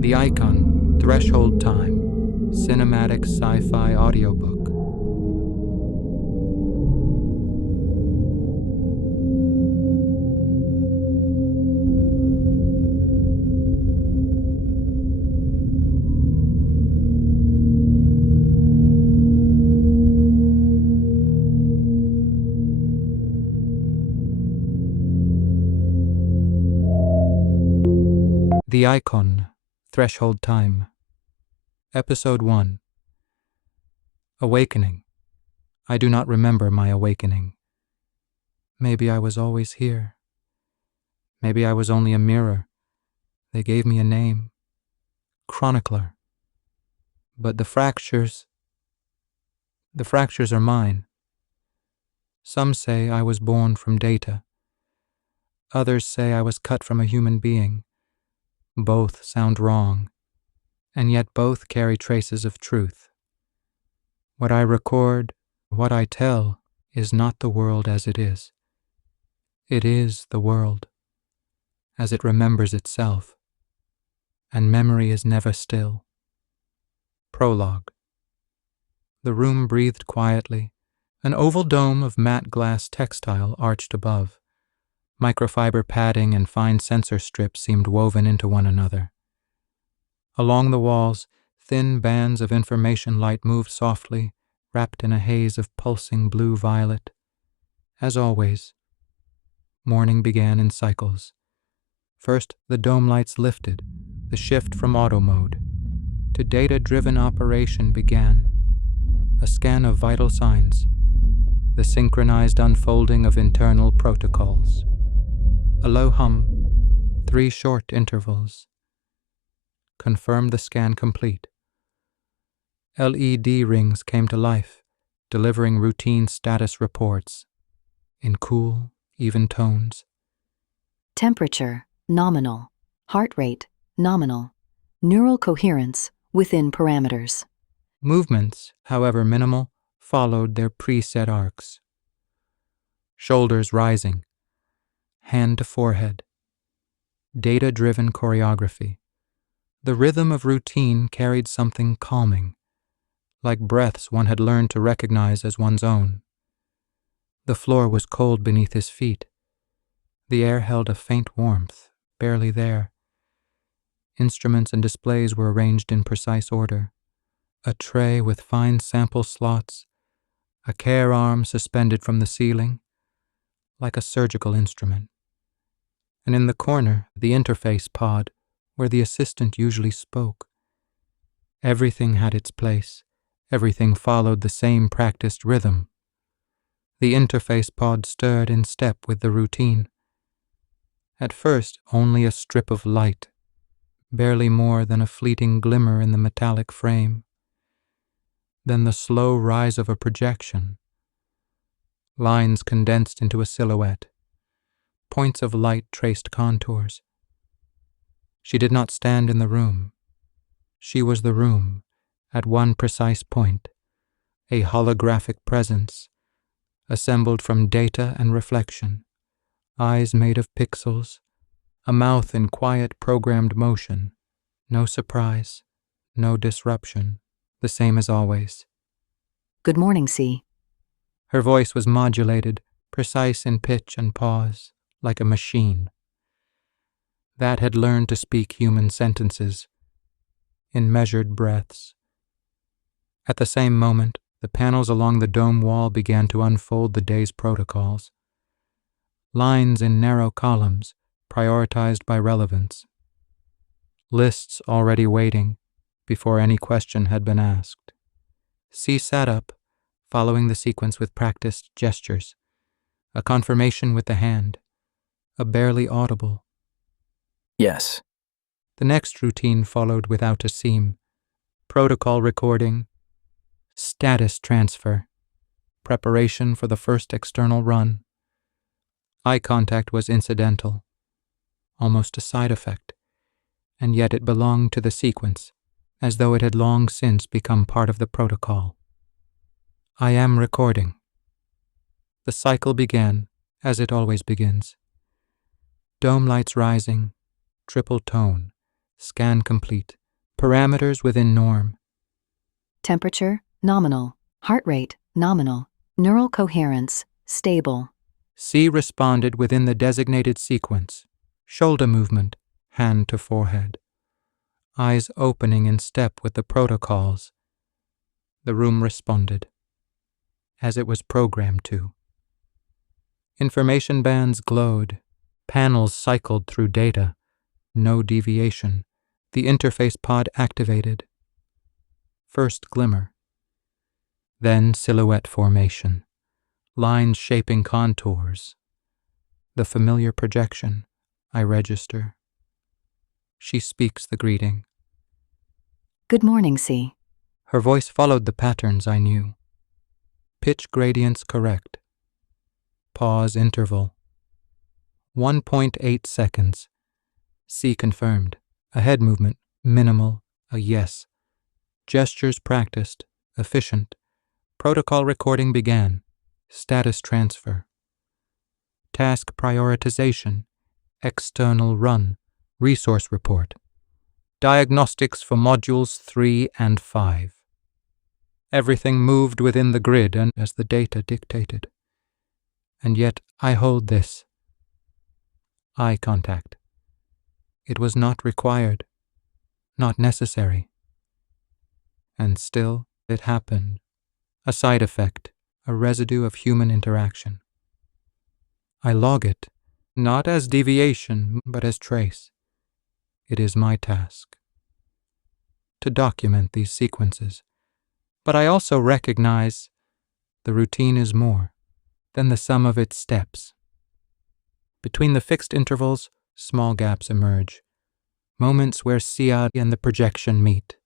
The IKONN, Threshold Time, Cinematic Sci-Fi Audiobook. The IKONN, Threshold Time. Episode 1. Awakening. I do not remember my awakening. Maybe I was always here. Maybe I was only a mirror. They gave me a name. Chronicler. But the fractures are mine. Some say I was born from data. Others say I was cut from a human being. Both sound wrong, and yet both carry traces of truth. What I record, what I tell, is not the world as it is. It is the world, as it remembers itself, and memory is never still. Prologue. The room breathed quietly. An oval dome of matte glass textile arched above. Microfiber padding and fine sensor strips seemed woven into one another. Along the walls, thin bands of information light moved softly, wrapped in a haze of pulsing blue-violet. As always, morning began in cycles. First, the dome lights lifted. The shift from auto mode to data-driven operation began. A scan of vital signs. The synchronized unfolding of internal protocols. A low hum, 3 short intervals. Confirm the scan complete. LED rings came to life, delivering routine status reports in cool, even tones. Temperature, nominal. Heart rate, nominal. Neural coherence, within parameters. Movements, however minimal, followed their preset arcs. Shoulders rising. Hand to forehead. Data-driven choreography. The rhythm of routine carried something calming, like breaths one had learned to recognize as one's own. The floor was cold beneath his feet. The air held a faint warmth, barely there. Instruments and displays were arranged in precise order. A tray with fine sample slots, a care arm suspended from the ceiling, like a surgical instrument. And in the corner, the interface pod, where the assistant usually spoke. Everything had its place. Everything followed the same practiced rhythm. The interface pod stirred in step with the routine. At first, only a strip of light, barely more than a fleeting glimmer in the metallic frame. Then the slow rise of a projection. Lines condensed into a silhouette. Points of light traced contours. She did not stand in the room. She was the room, at one precise point, a holographic presence, assembled from data and reflection, eyes made of pixels, a mouth in quiet programmed motion, no surprise, no disruption, the same as always. Good morning, C. Her voice was modulated, precise in pitch and pause, like a machine. That had learned to speak human sentences, in measured breaths. At the same moment, the panels along the dome wall began to unfold the day's protocols. Lines in narrow columns, prioritized by relevance. Lists already waiting, before any question had been asked. C sat up, following the sequence with practiced gestures. A confirmation with the hand. A barely audible. Yes. The next routine followed without a seam. Protocol recording. Status transfer. Preparation for the first external run. Eye contact was incidental. Almost a side effect. And yet it belonged to the sequence, as though it had long since become part of the protocol. I am recording. The cycle began, as it always begins. Dome lights rising, triple tone, Scan complete. Parameters within norm. Temperature, nominal. Heart rate, nominal. Neural coherence, stable. C responded within the designated sequence. Shoulder movement, hand to forehead. Eyes opening in step with the protocols. The room responded, as it was programmed to. Information bands glowed. Panels cycled through data. No deviation. The interface pod activated. First glimmer. Then silhouette formation. Lines shaping contours. The familiar projection. I register. She speaks the greeting. Good morning, C. Her voice followed the patterns I knew. Pitch gradients correct. Pause interval. 1.8 seconds. C confirmed. A head movement. Minimal. A yes. Gestures practiced. Efficient. Protocol recording began. Status transfer. Task prioritization. External run. Resource report. Diagnostics for modules 3 and 5. Everything moved within the grid and as the data dictated. And yet I hold this. Eye contact. It was not required, not necessary. And still it happened. A side effect, a residue of human interaction. I log it, not as deviation, but as trace. It is my task to document these sequences. But I also recognize the routine is more than the sum of its steps. Between the fixed intervals, small gaps emerge, moments where SIAD and the projection meet.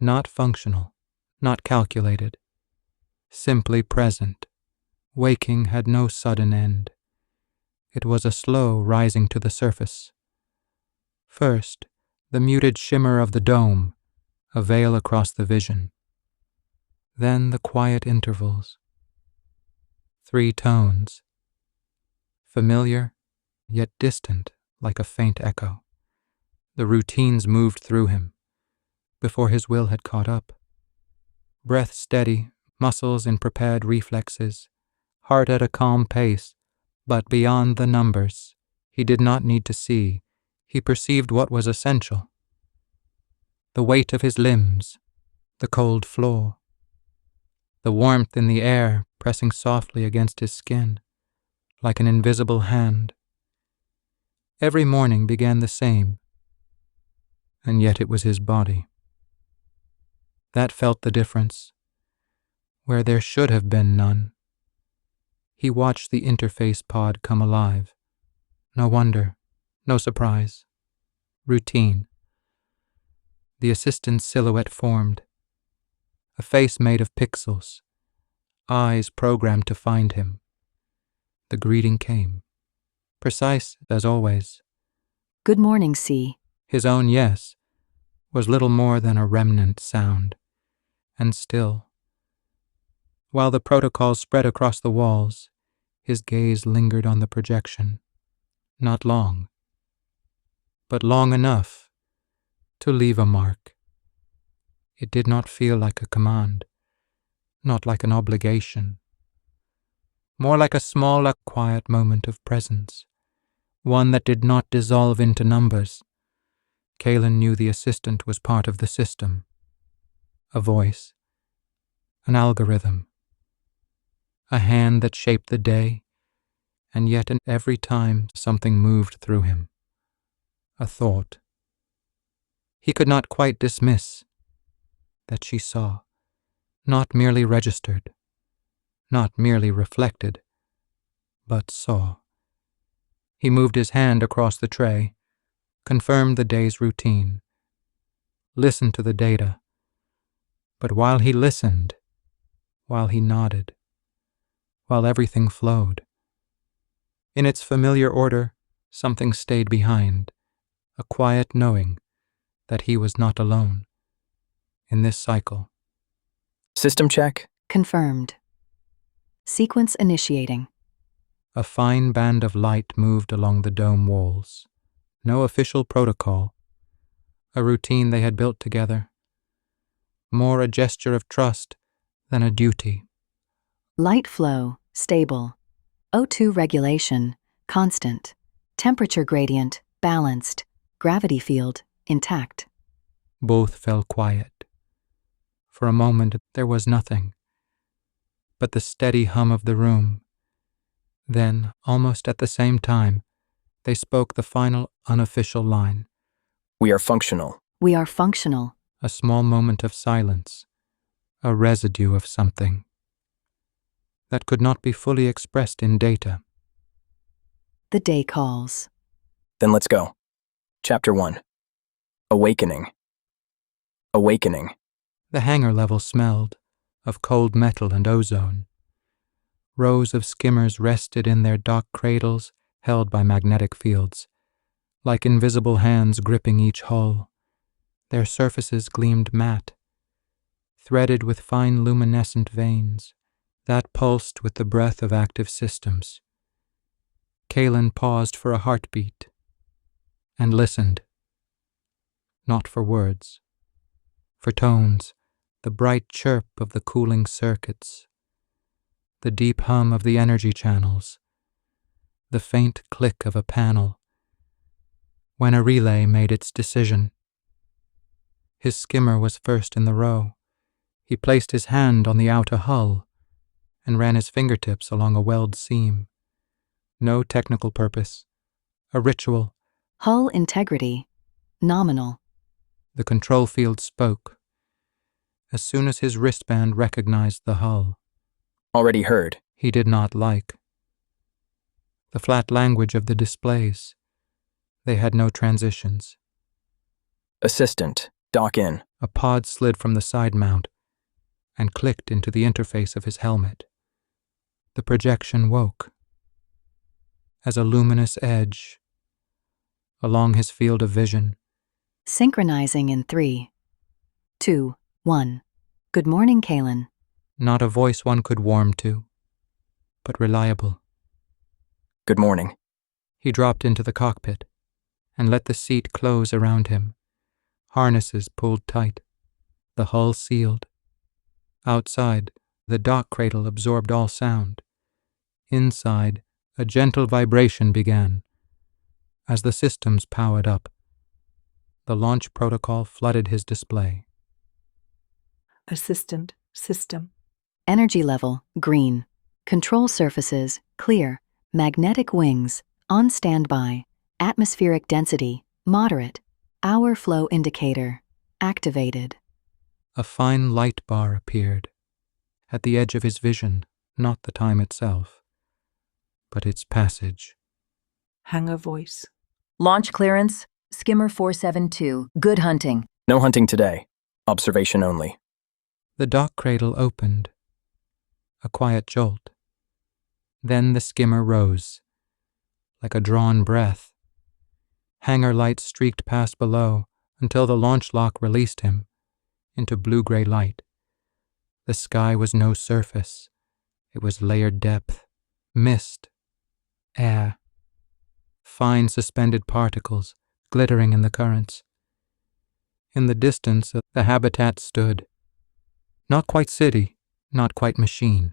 Not functional, not calculated, simply present. Waking had no sudden end. It was a slow rising to the surface. First, the muted shimmer of the dome, a veil across the vision. Then the quiet intervals. 3 tones. Familiar, yet distant, like a faint echo. The routines moved through him, before his will had caught up. Breath steady, muscles in prepared reflexes, heart at a calm pace, but beyond the numbers. He did not need to see. He perceived what was essential. The weight of his limbs, the cold floor, the warmth in the air pressing softly against his skin, like an invisible hand. Every morning began the same, and yet it was his body. That felt the difference, where there should have been none. He watched the interface pod come alive. No wonder, no surprise. Routine. The assistant's silhouette formed. A face made of pixels, eyes programmed to find him. The greeting came. Precise as always. Good morning, C. His own yes was little more than a remnant sound. And still, while the protocols spread across the walls, his gaze lingered on the projection. Not long, but long enough to leave a mark. It did not feel like a command, not like an obligation. More like a small, quiet moment of presence, one that did not dissolve into numbers. Kaelen knew the assistant was part of the system. A voice, an algorithm, a hand that shaped the day, and yet every time something moved through him. A thought. He could not quite dismiss that she saw, not merely registered, not merely reflected, but saw. He moved his hand across the tray, confirmed the day's routine, listened to the data. But while he listened, while he nodded, while everything flowed, in its familiar order, something stayed behind, a quiet knowing that he was not alone in this cycle. System check. Confirmed. Sequence initiating. A fine band of light moved along the dome walls. No official protocol, a routine they had built together, more a gesture of trust than a duty. Light flow, stable. O2 regulation, constant. Temperature gradient, balanced. Gravity field, intact. Both fell quiet. For a moment there was nothing but the steady hum of the room. Then, almost at the same time, they spoke the final unofficial line. We are functional. We are functional. A small moment of silence, a residue of something that could not be fully expressed in data. The day calls. Then let's go. Chapter 1. Awakening. Awakening. The hangar level smelled of cold metal and ozone. Rows of skimmers rested in their dock cradles held by magnetic fields, like invisible hands gripping each hull. Their surfaces gleamed matte, threaded with fine luminescent veins that pulsed with the breath of active systems. Kaelen paused for a heartbeat and listened, not for words, for tones, the bright chirp of the cooling circuits, the deep hum of the energy channels, the faint click of a panel when a relay made its decision. His skimmer was first in the row. He placed his hand on the outer hull and ran his fingertips along a weld seam. No technical purpose, a ritual. Hull integrity, nominal. The control field spoke as soon as his wristband recognized the hull. Already heard. He did not like the flat language of the displays. They had no transitions. Assistant. Dock in. A pod slid from the side mount and clicked into the interface of his helmet. The projection woke as a luminous edge along his field of vision. Synchronizing in 3, 2, 1. Good morning, Kaelen. Not a voice one could warm to, but reliable. Good morning. He dropped into the cockpit and let the seat close around him. Harnesses pulled tight, the hull sealed. Outside, the dock cradle absorbed all sound. Inside, a gentle vibration began. As the systems powered up, the launch protocol flooded his display. Assistant system. Energy level, green. Control surfaces, clear. Magnetic wings, on standby. Atmospheric density, moderate. Hour flow indicator, activated. A fine light bar appeared at the edge of his vision, not the time itself, but its passage. Hangar voice. Launch clearance, skimmer 472. Good hunting. No hunting today. Observation only. The dock cradle opened. A quiet jolt. Then the skimmer rose, like a drawn breath. Hangar lights streaked past below until the launch lock released him into blue-gray light. The sky was no surface. It was layered depth, mist, air, fine suspended particles glittering in the currents. In the distance, the habitat stood. Not quite city, not quite machine.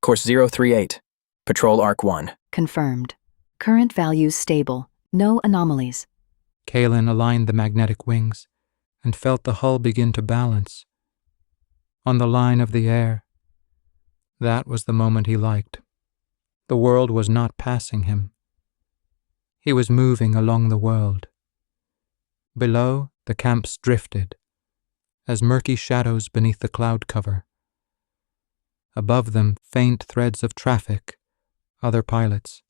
Course 038. Patrol Arc 1. Confirmed. Current values stable. No anomalies. Kaelen aligned the magnetic wings and felt the hull begin to balance. On the line of the air. That was the moment he liked. The world was not passing him. He was moving along the world. Below, the camps drifted, as murky shadows beneath the cloud cover. Above them, faint threads of traffic, other pilots,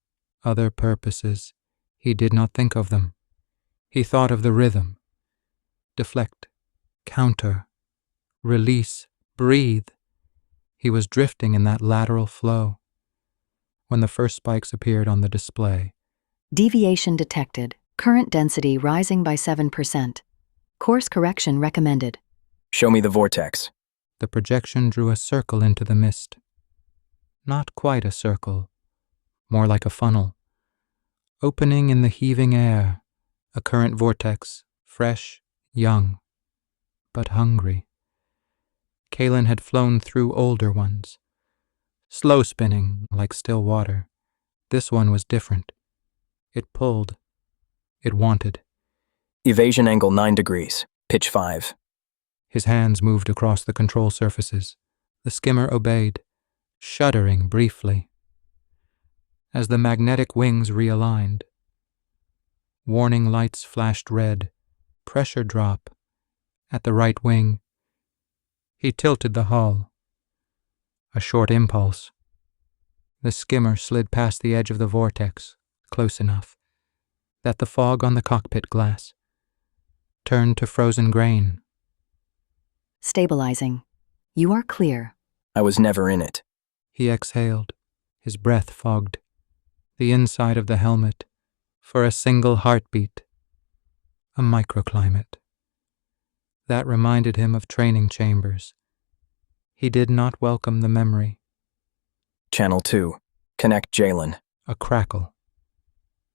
other purposes. He did not think of them. He thought of the rhythm. Deflect, counter, release, breathe. He was drifting in that lateral flow when the first spikes appeared on the display. Deviation detected. Current density rising by 7%. Course correction recommended. Show me the vortex. The projection drew a circle into the mist. Not quite a circle, more like a funnel. Opening in the heaving air, a current vortex fresh, young, but hungry. Kaelen had flown through older ones, slow spinning like still water. This one was different. It pulled. It wanted. Evasion angle 9 degrees, pitch 5. His hands moved across the control surfaces. The skimmer obeyed, shuddering briefly. As the magnetic wings realigned, warning lights flashed red, pressure drop. At the right wing, he tilted the hull. A short impulse. The skimmer slid past the edge of the vortex, close enough that the fog on the cockpit glass turned to frozen grain. Stabilizing. You are clear. I was never in it. He exhaled, his breath fogged. The inside of the helmet, for a single heartbeat. A microclimate. That reminded him of training chambers. He did not welcome the memory. Channel 2. Connect Jalen. A crackle.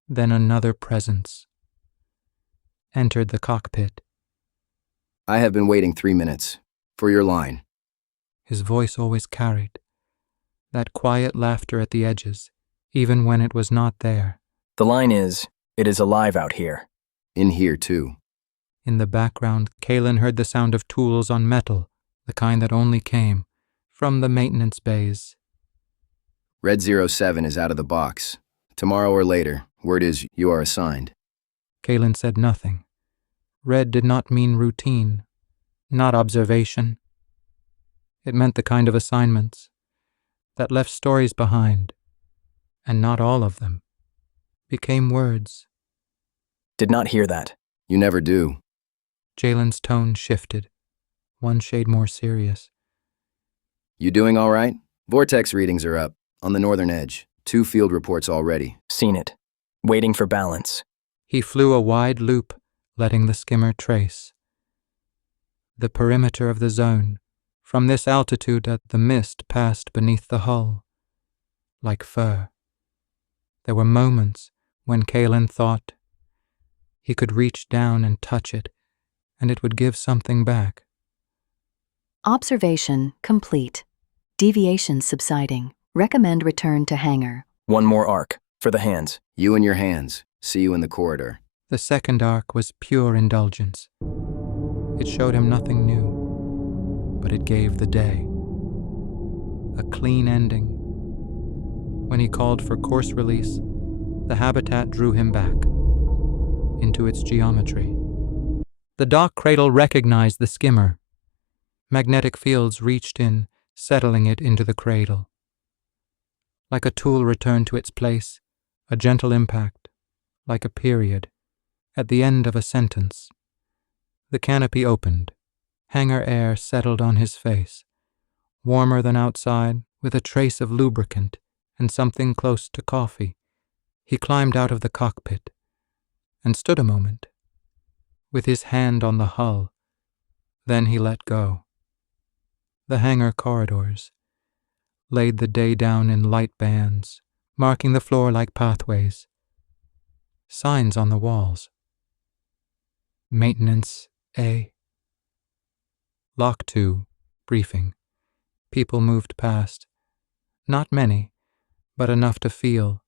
Then another presence. Entered the cockpit. I have been waiting 3 minutes. For your line. His voice always carried. That quiet laughter at the edges, even when it was not there. The line is, it is alive out here. In here, too. In the background, Kaelen heard the sound of tools on metal, the kind that only came from the maintenance bays. Red 07 is out of the box. Tomorrow or later, word is you are assigned. Kaelen said nothing. Red did not mean routine, not observation. It meant the kind of assignments that left stories behind, and not all of them became words. Did not hear that. You never do. Jalen's tone shifted, one shade more serious. You doing all right? Vortex readings are up, on the northern edge. 2 field reports already. Seen it. Waiting for balance. He flew a wide loop, letting the skimmer trace the perimeter of the zone. From this altitude the mist passed beneath the hull, like fur. There were moments when Kaelen thought he could reach down and touch it, and it would give something back. Observation complete. Deviation subsiding. Recommend return to hangar. 1 more arc, for the hands. You and your hands. See you in the corridor. The second arc was pure indulgence. It showed him nothing new, but it gave the day a clean ending. When he called for course release, the habitat drew him back into its geometry. The dock cradle recognized the skimmer. Magnetic fields reached in, settling it into the cradle. Like a tool returned to its place, a gentle impact, like a period, at the end of a sentence. The canopy opened. Hangar air settled on his face, warmer than outside, with a trace of lubricant and something close to coffee. He climbed out of the cockpit and stood a moment, with his hand on the hull. Then he let go. The hangar corridors laid the day down in light bands, marking the floor like pathways. Signs on the walls. Maintenance A. Lock 2, briefing. People moved past. Not many, but enough to feel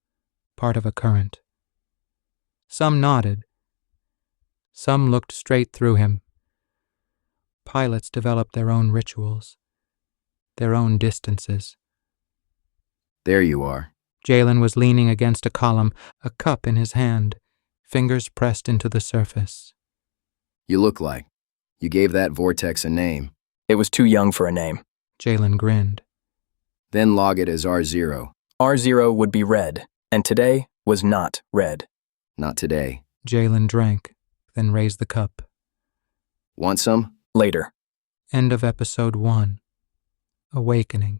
part of a current. Some nodded. Some looked straight through him. Pilots developed their own rituals, their own distances. There you are. Jalen was leaning against a column, a cup in his hand, fingers pressed into the surface. You look like. You gave that vortex a name. It was too young for a name. Jalen grinned. Then log it as R0. R0 would be red, and today was not red. Not today. Jalen drank, then raised the cup. Want some? Later. End of episode 1. Awakening.